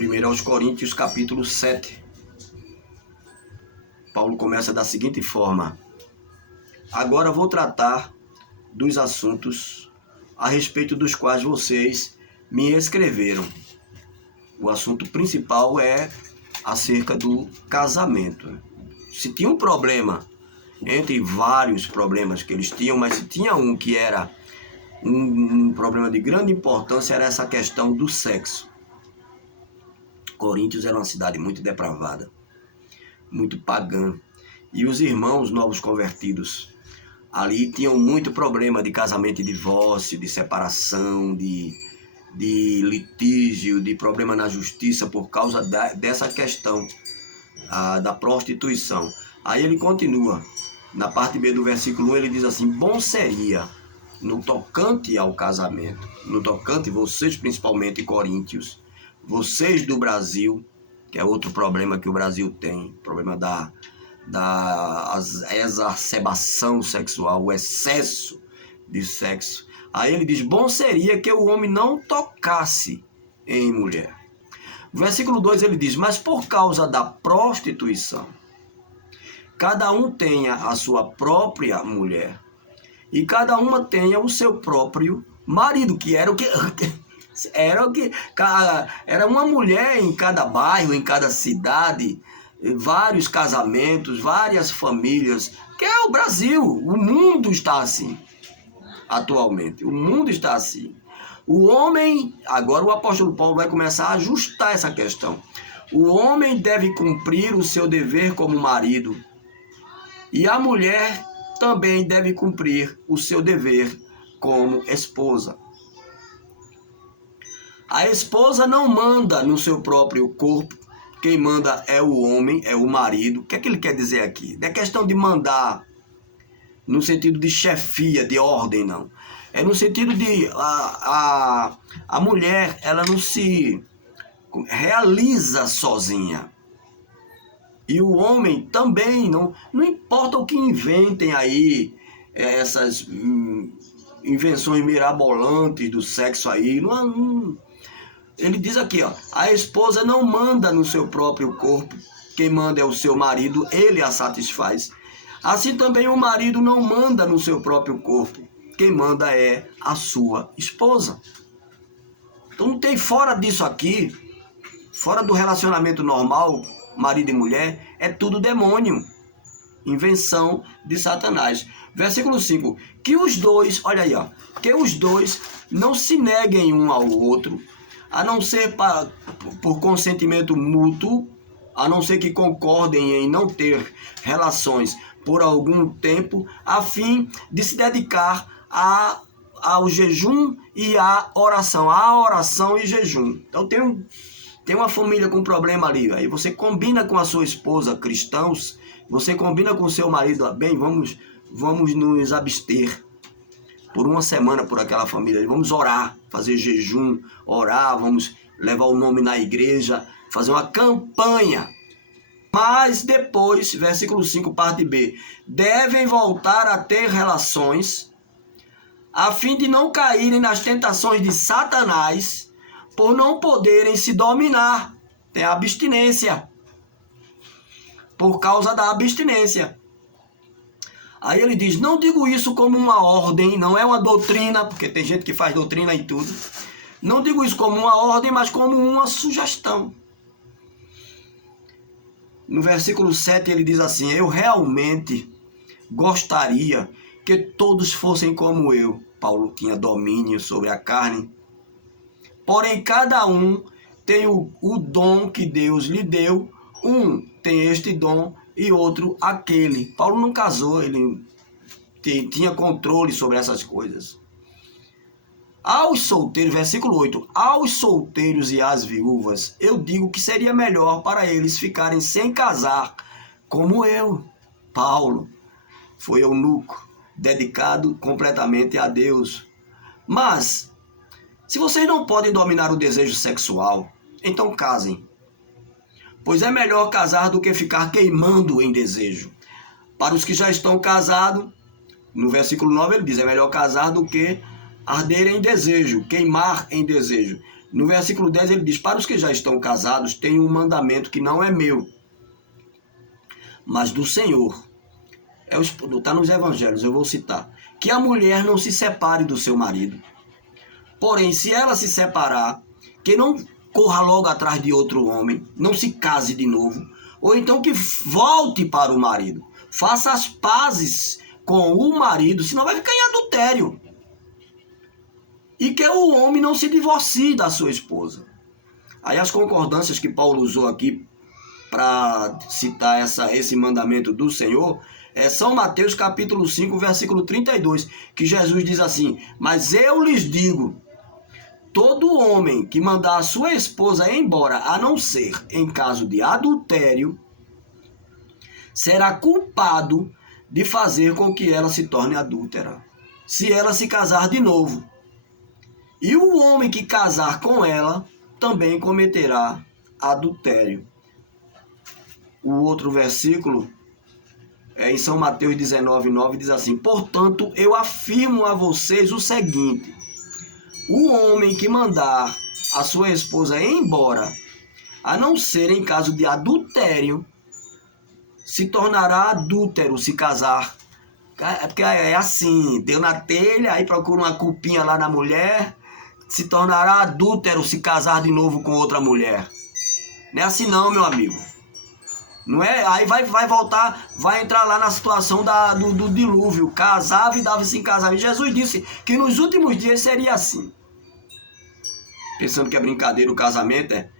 1 aos Coríntios, capítulo 7. Paulo começa da seguinte forma: agora vou tratar dos assuntos a respeito dos quais vocês me escreveram. O assunto principal é acerca do casamento. Se tinha um problema, entre vários problemas que eles tinham, mas se tinha um que era um problema de grande importância, era essa questão do sexo. Coríntios era uma cidade muito depravada, muito pagã. E os irmãos novos convertidos ali tinham muito problema de casamento e divórcio, de separação, de litígio, de problema na justiça por causa dessa questão da prostituição. Aí ele continua, na parte B do versículo 1, ele diz assim: bom seria, no tocante ao casamento, no tocante, vocês principalmente coríntios, vocês do Brasil, que é outro problema que o Brasil tem, problema da exacerbação sexual, o excesso de sexo. Aí ele diz: bom seria que o homem não tocasse em mulher. No versículo 2 ele diz: mas por causa da prostituição, cada um tenha a sua própria mulher, e cada uma tenha o seu próprio marido, que era o que... Era uma mulher em cada bairro, em cada cidade, vários casamentos, várias famílias, que é o Brasil. O mundo está assim, atualmente. O mundo está assim. O homem, agora o apóstolo Paulo vai começar a ajustar essa questão. O homem deve cumprir o seu dever como marido, e a mulher também deve cumprir o seu dever como esposa. A esposa não manda no seu próprio corpo. Quem manda é o homem, é o marido. O que é que ele quer dizer aqui? Não é questão de mandar no sentido de chefia, de ordem, não. É no sentido de a mulher, ela não se realiza sozinha. E o homem também, não importa o que inventem aí, essas invenções mirabolantes do sexo aí, ele diz aqui, ó: a esposa não manda no seu próprio corpo, quem manda é o seu marido, ele a satisfaz. Assim também o marido não manda no seu próprio corpo, quem manda é a sua esposa. Então não tem fora disso aqui, fora do relacionamento normal, marido e mulher, é tudo demônio, invenção de Satanás. Versículo 5, que os dois, olha aí, ó, que os dois não se neguem um ao outro, a não ser por consentimento mútuo, a não ser que concordem em não ter relações por algum tempo, a fim de se dedicar ao jejum e à oração. A oração e jejum. Então tem uma família com problema ali, aí você combina com a sua esposa, cristãos, você combina com o seu marido, bem, vamos nos abster por uma semana por aquela família, vamos orar, fazer jejum, orar, vamos levar o nome na igreja, fazer uma campanha. Mas depois, versículo 5, parte B, devem voltar a ter relações, a fim de não caírem nas tentações de Satanás, por não poderem se dominar. Tem a abstinência, por causa da abstinência. Aí ele diz: não digo isso como uma ordem, não é uma doutrina, porque tem gente que faz doutrina em tudo. Não digo isso como uma ordem, mas como uma sugestão. No versículo 7 ele diz assim: eu realmente gostaria que todos fossem como eu. Paulo tinha domínio sobre a carne. Porém, cada um tem o dom que Deus lhe deu. Um tem este dom e outro aquele. Paulo não casou, ele tinha controle sobre essas coisas. Aos solteiros, versículo 8, aos solteiros e às viúvas, eu digo que seria melhor para eles ficarem sem casar, como eu. Paulo foi eunuco, dedicado completamente a Deus. Mas, se vocês não podem dominar o desejo sexual, então casem. Pois é melhor casar do que ficar queimando em desejo. Para os que já estão casados, no versículo 9 ele diz: é melhor casar do que arder em desejo, queimar em desejo. No versículo 10 ele diz: para os que já estão casados, tenho um mandamento que não é meu, mas do Senhor. Está nos evangelhos, eu vou citar. Que a mulher não se separe do seu marido. Porém, se ela se separar, que não corra logo atrás de outro homem, não se case de novo, ou então que volte para o marido. Faça as pazes com o marido, senão vai ficar em adultério. E que o homem não se divorcie da sua esposa. Aí as concordâncias que Paulo usou aqui para citar esse mandamento do Senhor é São Mateus capítulo 5, versículo 32, que Jesus diz assim: mas eu lhes digo, todo homem que mandar a sua esposa embora, a não ser em caso de adultério, será culpado de fazer com que ela se torne adúltera, se ela se casar de novo. E o homem que casar com ela também cometerá adultério. O outro versículo é em São Mateus 19:9, diz assim: portanto, eu afirmo a vocês o seguinte: o homem que mandar a sua esposa embora, a não ser em caso de adultério, se tornará adúltero se casar. É porque é assim, deu na telha, aí procura uma culpinha lá na mulher, se tornará adúltero se casar de novo com outra mulher. Não é assim não, meu amigo. Não é? Aí vai voltar, vai entrar lá na situação do dilúvio. Casava e dava-se em casamento. Jesus disse que nos últimos dias seria assim. Pensando que é brincadeira o casamento, é?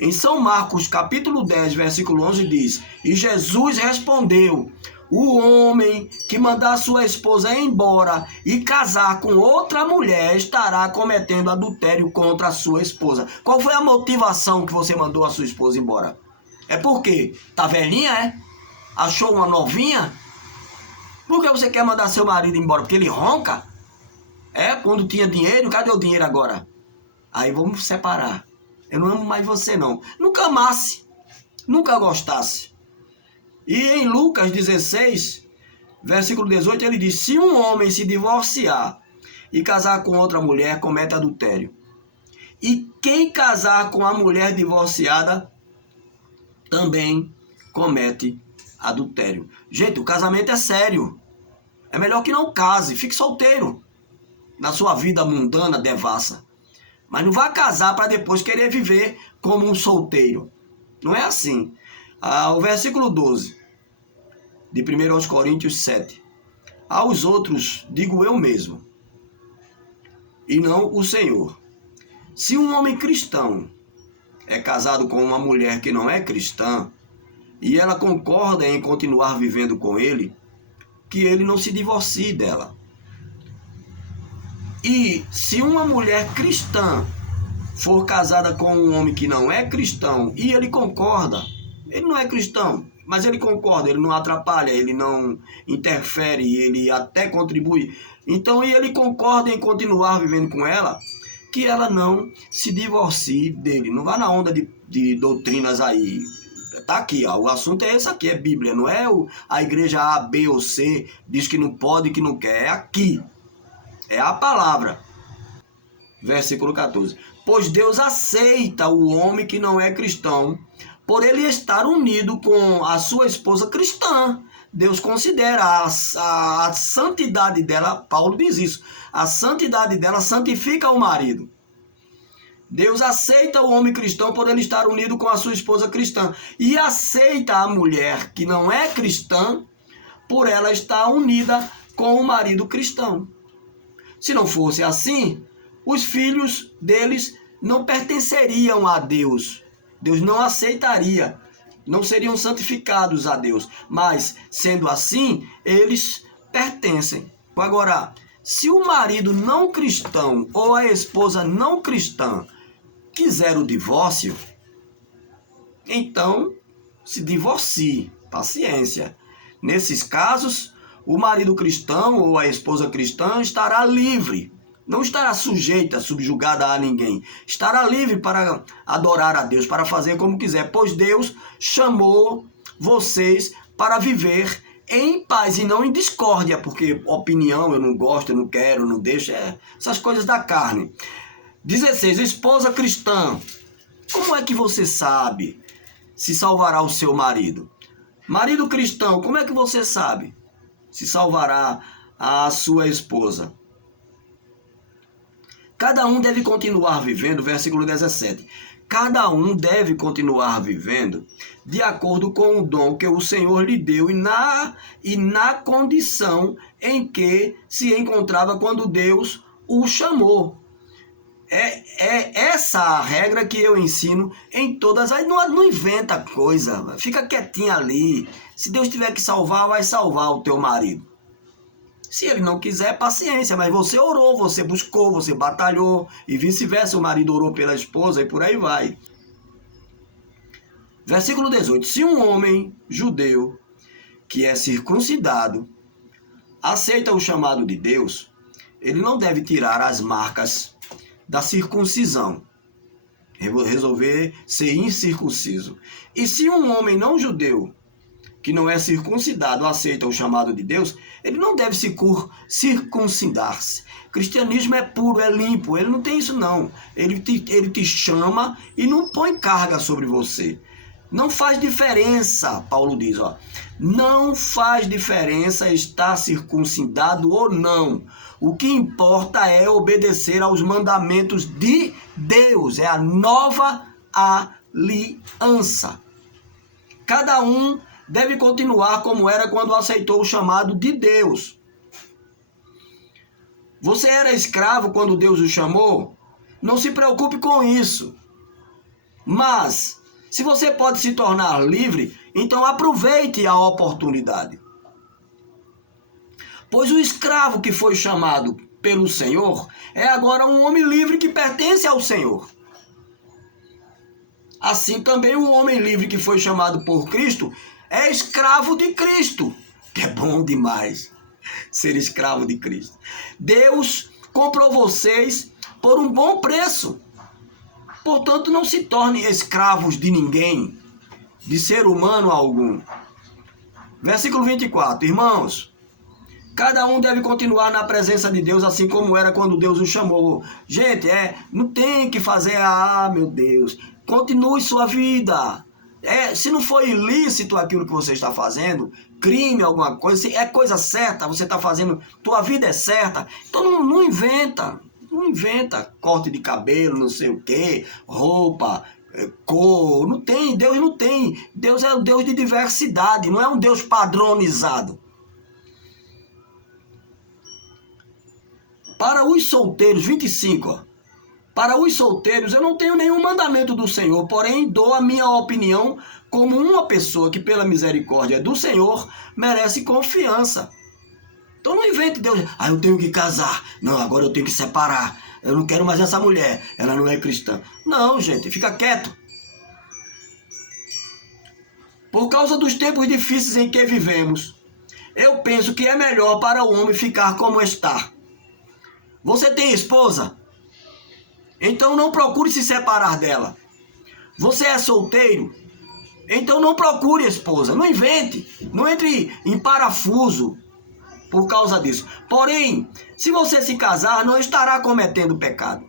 Em São Marcos, capítulo 10, versículo 11, diz: e Jesus respondeu: o homem que mandar sua esposa embora e casar com outra mulher estará cometendo adultério contra a sua esposa. Qual foi a motivação que você mandou a sua esposa embora? É porque tá velhinha, é? Achou uma novinha? Por que você quer mandar seu marido embora? Porque ele ronca? É, quando tinha dinheiro, cadê o dinheiro agora? Aí vamos separar. Eu não amo mais você não. Nunca amasse, nunca gostasse. E em Lucas 16, versículo 18, ele diz: se um homem se divorciar e casar com outra mulher, comete adultério. E quem casar com a mulher divorciada também comete adultério. Gente, o casamento é sério. É melhor que não case, fique solteiro na sua vida mundana, devassa. Mas não vá casar para depois querer viver como um solteiro. Não é assim. O versículo 12, de 1 Coríntios 7. Aos outros digo eu mesmo, e não o Senhor. Se um homem cristão é casado com uma mulher que não é cristã, e ela concorda em continuar vivendo com ele, que ele não se divorcie dela. E se uma mulher cristã for casada com um homem que não é cristão, e ele concorda, ele não é cristão, mas ele concorda, ele não atrapalha, ele não interfere, ele até contribui, então e ele concorda em continuar vivendo com ela, que ela não se divorcie dele. Não vá na onda de doutrinas aí. Tá aqui, ó, o assunto é esse aqui, é Bíblia, não é a igreja A, B ou C, diz que não pode, que não quer, é aqui. É a palavra. Versículo 14. Pois Deus aceita o homem que não é cristão, por ele estar unido com a sua esposa cristã. Deus considera a santidade dela, Paulo diz isso, a santidade dela santifica o marido. Deus aceita o homem cristão por ele estar unido com a sua esposa cristã. E aceita a mulher que não é cristã por ela estar unida com o marido cristão. Se não fosse assim, os filhos deles não pertenceriam a Deus. Deus não aceitaria, não seriam santificados a Deus. Mas, sendo assim, eles pertencem. Agora, se o marido não cristão ou a esposa não cristã quiser o divórcio, então se divorcie, paciência. Nesses casos, o marido cristão ou a esposa cristã estará livre, não estará sujeita, subjugada a ninguém, estará livre para adorar a Deus, para fazer como quiser, pois Deus chamou vocês para viver em paz e não em discórdia, porque opinião, eu não gosto, eu não quero, eu não deixo, essas coisas da carne. 16. Esposa cristã, como é que você sabe se salvará o seu marido? Marido cristão, como é que você sabe se salvará a sua esposa? Cada um deve continuar vivendo, versículo 17. Cada um deve continuar vivendo de acordo com o dom que o Senhor lhe deu e na condição em que se encontrava quando Deus o chamou. É essa a regra que eu ensino em todas as... Não inventa coisa, fica quietinho ali. Se Deus tiver que salvar, vai salvar o teu marido. Se ele não quiser, paciência, mas você orou, você buscou, você batalhou, e vice-versa, o marido orou pela esposa e por aí vai. Versículo 18. Se um homem judeu que é circuncidado aceita o chamado de Deus, ele não deve tirar as marcas da circuncisão, resolver ser incircunciso. E se um homem não judeu que não é circuncidado aceita o chamado de Deus, ele não deve circuncidar-se. Cristianismo é puro, é limpo, ele não tem isso não. Ele te chama e não põe carga sobre você. Não faz diferença, Paulo diz, ó. Não faz diferença estar circuncidado ou não. O que importa é obedecer aos mandamentos de Deus. É a nova aliança. Cada um deve continuar como era quando aceitou o chamado de Deus. Você era escravo quando Deus o chamou? Não se preocupe com isso. Mas, se você pode se tornar livre, então aproveite a oportunidade. Pois o escravo que foi chamado pelo Senhor é agora um homem livre que pertence ao Senhor. Assim também o homem livre que foi chamado por Cristo é escravo de Cristo, que é bom demais ser escravo de Cristo. Deus comprou vocês por um bom preço. Portanto, não se tornem escravos de ninguém, de ser humano algum. Versículo 24. Irmãos, cada um deve continuar na presença de Deus, assim como era quando Deus o chamou. Gente, não tem que fazer, meu Deus, continue sua vida. Se não for ilícito aquilo que você está fazendo, crime, alguma coisa, se é coisa certa, você está fazendo, tua vida é certa, então não inventa. Não inventa corte de cabelo, não sei o que, roupa, cor, não tem, Deus não tem. Deus é um Deus de diversidade, não é um Deus padronizado. Para os solteiros, 25, ó. Para os solteiros, eu não tenho nenhum mandamento do Senhor, porém dou a minha opinião como uma pessoa que, pela misericórdia do Senhor, merece confiança. Então não invente Deus, eu tenho que casar, não, agora eu tenho que separar, eu não quero mais essa mulher, ela não é cristã. Não, gente, fica quieto. Por causa dos tempos difíceis em que vivemos, eu penso que é melhor para o homem ficar como está. Você tem esposa? Então não procure se separar dela. Você é solteiro? Então não procure esposa, não invente, não entre em parafuso por causa disso. Porém, se você se casar, não estará cometendo pecado.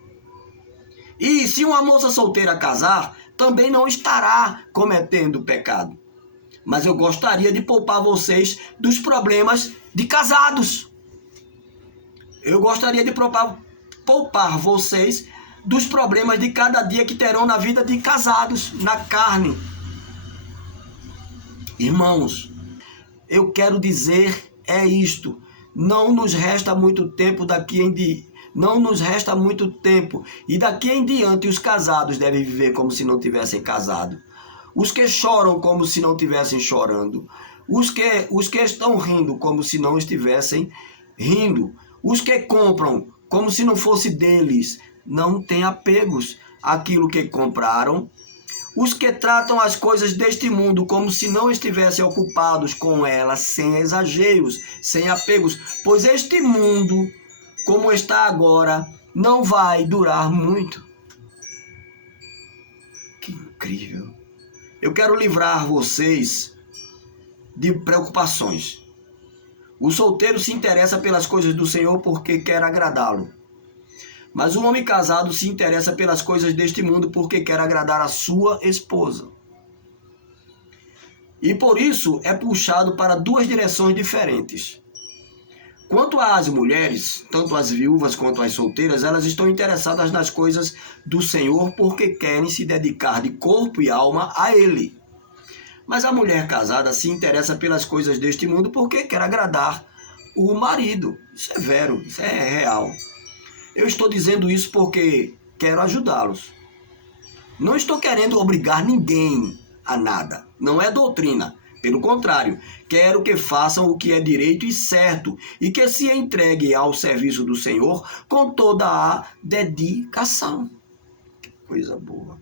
E se uma moça solteira casar, também não estará cometendo pecado. Mas eu gostaria de poupar vocês dos problemas de casados. Eu gostaria de poupar vocês dos problemas de cada dia que terão na vida de casados, na carne. Irmãos, eu quero dizer isto, não nos resta muito tempo e daqui em diante os casados devem viver como se não tivessem casado. Os que choram como se não estivessem chorando. Os que estão rindo como se não estivessem rindo. Os que compram como se não fosse deles. Não têm apegos àquilo que compraram. Os que tratam as coisas deste mundo como se não estivessem ocupados com elas, sem exageros, sem apegos, pois este mundo, como está agora, não vai durar muito. Que incrível! Eu quero livrar vocês de preocupações. O solteiro se interessa pelas coisas do Senhor porque quer agradá-lo. Mas o homem casado se interessa pelas coisas deste mundo porque quer agradar a sua esposa. E por isso é puxado para duas direções diferentes. Quanto às mulheres, tanto as viúvas quanto as solteiras, elas estão interessadas nas coisas do Senhor porque querem se dedicar de corpo e alma a Ele. Mas a mulher casada se interessa pelas coisas deste mundo porque quer agradar o marido. Isso é vero, isso é real. Eu estou dizendo isso porque quero ajudá-los. Não estou querendo obrigar ninguém a nada. Não é doutrina. Pelo contrário, quero que façam o que é direito e certo e que se entreguem ao serviço do Senhor com toda a dedicação. Que coisa boa.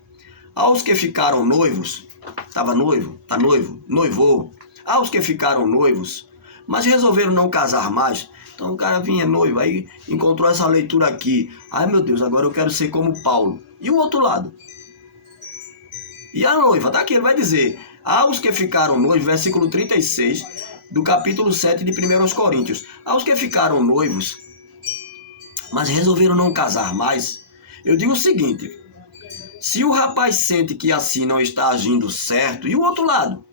Aos que ficaram noivos, estava noivo, está noivo, noivou. Aos que ficaram noivos, mas resolveram não casar mais. Então o cara vinha noivo, aí encontrou essa leitura aqui. Ai meu Deus, agora eu quero ser como Paulo. E o outro lado? E a noiva, tá aqui, ele vai dizer: aos que ficaram noivos, versículo 36 do capítulo 7 de 1 Coríntios. Aos que ficaram noivos, mas resolveram não casar mais, eu digo o seguinte: se o rapaz sente que assim não está agindo certo, e o outro lado,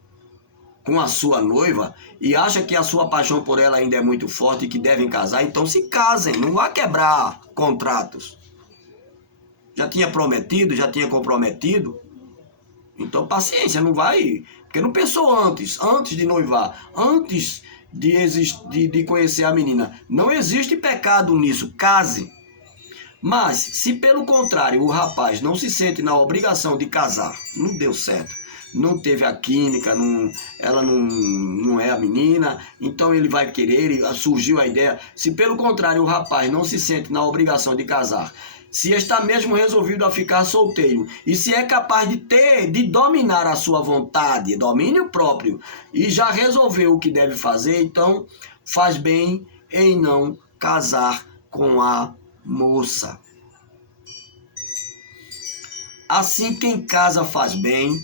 com a sua noiva, e acha que a sua paixão por ela ainda é muito forte e que devem casar, então se casem, não vá quebrar contratos. Já tinha prometido, já tinha comprometido, então paciência, não vai, porque não pensou antes de noivar, antes de conhecer a menina. Não existe pecado nisso, case. Mas, se pelo contrário o rapaz não se sente na obrigação de casar, não deu certo, não teve a química, ela não é a menina, então ele vai querer, surgiu a ideia. Se pelo contrário o rapaz não se sente na obrigação de casar, se está mesmo resolvido a ficar solteiro, e se é capaz de dominar a sua vontade, domínio próprio, e já resolveu o que deve fazer, então faz bem em não casar com a moça. Assim quem casa faz bem,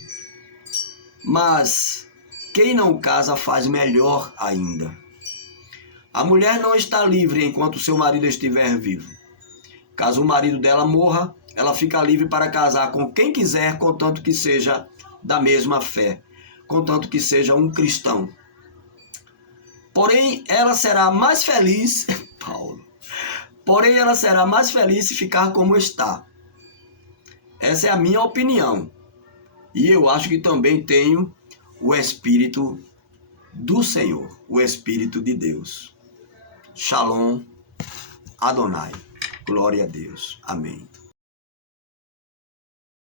mas quem não casa faz melhor ainda. A mulher não está livre enquanto seu marido estiver vivo. Caso o marido dela morra, ela fica livre para casar com quem quiser, contanto que seja da mesma fé, contanto que seja um cristão. Porém, ela será mais feliz, Paulo, porém ela será mais feliz se ficar como está. Essa é a minha opinião. E eu acho que também tenho o Espírito do Senhor, o Espírito de Deus. Shalom, Adonai. Glória a Deus. Amém.